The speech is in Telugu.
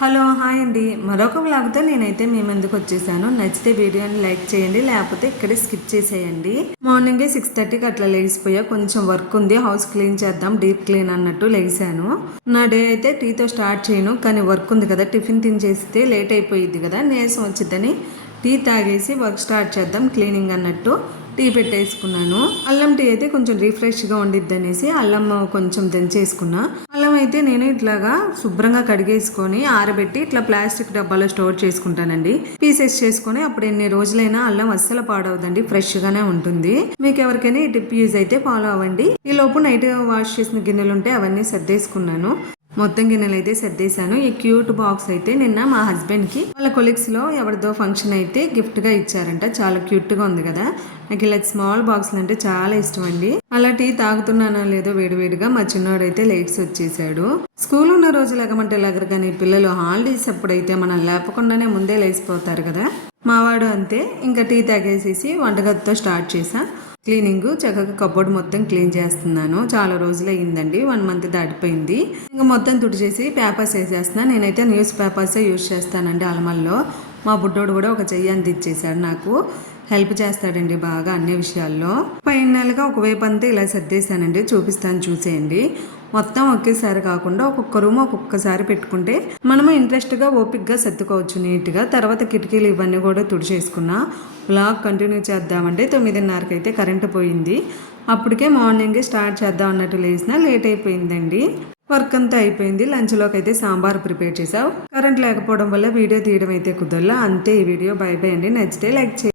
హలో హాయ్ అండి, మరొక వ్లాగ్తో నేనైతే మీ ముందుకు వచ్చేసాను. నచ్చితే వీడియోని లైక్ చేయండి, లేకపోతే ఇక్కడే స్కిప్ చేసేయండి. మార్నింగే 6:30కి అట్లా లేచిపోయా. కొంచెం వర్క్ ఉంది, హౌస్ క్లీన్ చేద్దాం, డీప్ క్లీన్ అన్నట్టు లేచాను. నా డే అయితే టీతో స్టార్ట్ చేయను, కానీ వర్క్ ఉంది కదా, టిఫిన్ తినేసేస్తే లేట్ అయిపోయింది కదా, నీరసం వచ్చిద్దని టీ తాగేసి వర్క్ స్టార్ట్ చేద్దాం క్లీనింగ్ అన్నట్టు టీ పెట్టేసుకున్నాను. అల్లం టీ అయితే కొంచెం రిఫ్రెష్గా ఉండిద్ది అనేసి అల్లం కొంచెం దంచేసుకున్నా. అల్లం అయితే నేను ఇట్లాగా శుభ్రంగా కడిగేసుకొని ఆరబెట్టి ఇట్లా ప్లాస్టిక్ డబ్బాలో స్టోర్ చేసుకుంటానండి. పీసెస్ చేసుకొని అప్పుడు ఎన్ని రోజులైనా అల్లం అస్సలు పాడవదండి, ఫ్రెష్గానే ఉంటుంది. మీకు ఎవరికైనా ఈ టిప్ యూజ్ అయితే ఫాలో అవ్వండి. ఈ లోపు నైట్ వాష్ చేసిన గిన్నెలు ఉంటే అవన్నీ సర్దేసుకున్నాను. మొత్తం గిన్నెలు అయితే సర్దేశాను. ఈ క్యూట్ బాక్స్ అయితే నిన్న మా హస్బెండ్కి వాళ్ళ కొలీగ్స్లో ఎవరిదో ఫంక్షన్ అయితే గిఫ్ట్గా ఇచ్చారంట. చాలా క్యూట్గా ఉంది కదా. నాకు ఇలా స్మాల్ బాక్స్లు అంటే చాలా ఇష్టం అండి. అలా టీ తాగుతున్నానో లేదో వేడివేడిగా మా చిన్నోడైతే లేట్స్ వచ్చేసాడు. స్కూల్ ఉన్న రోజు లెగమంటే లెగరు, కానీ పిల్లలు హాలిడేస్ అప్పుడైతే మనం లేపకుండానే ముందే లేచిపోతారు కదా. మావాడు అంతే. ఇంకా టీ తాగేసేసి వంటగదితో స్టార్ట్ చేసా క్లీనింగ్. చక్కగా కబోర్డ్ మొత్తం క్లీన్ చేస్తున్నాను. చాలా రోజులు అయ్యిందండి, 1 మంత్ దాటిపోయింది. ఇంకా మొత్తం తుడిచేసి పేపర్స్ వేసేస్తున్నాను. నేనైతే న్యూస్ పేపర్సే యూజ్ చేస్తానండి అలమల్లో. మా బుడ్డోడు కూడా ఒక చెయ్యి అందించేశాడు, నాకు హెల్ప్ చేస్తాడండి బాగా అన్ని విషయాల్లో. ఫైనల్గా ఒకవైపు అంతా ఇలా సర్దేశానండి, చూపిస్తాను చూసేయండి. మొత్తం ఒకేసారి కాకుండా ఒక్కొక్క రూమ్ ఒక్కొక్కసారి పెట్టుకుంటే మనము ఇంట్రెస్ట్గా ఓపిక్గా సర్దుకోవచ్చు నీట్గా. తర్వాత కిటికీలు ఇవన్నీ కూడా తుడిచేసుకున్నా. బ్లాగ్ కంటిన్యూ చేద్దామంటే 9:30కి అయితే కరెంటు పోయింది. అప్పటికే మార్నింగే స్టార్ట్ చేద్దాం అన్నట్టు లేచినా లేట్ అయిపోయిందండి. వర్క్ అంతా అయిపోయింది. లంచ్లోకి అయితే సాంబార్ ప్రిపేర్ చేసావు. కరెంట్ లేకపోవడం వల్ల వీడియో తీయడం అయితే కుదరలా. అంతే ఈ వీడియో. బై బై అండి. నచ్చితే లైక్ చేయండి.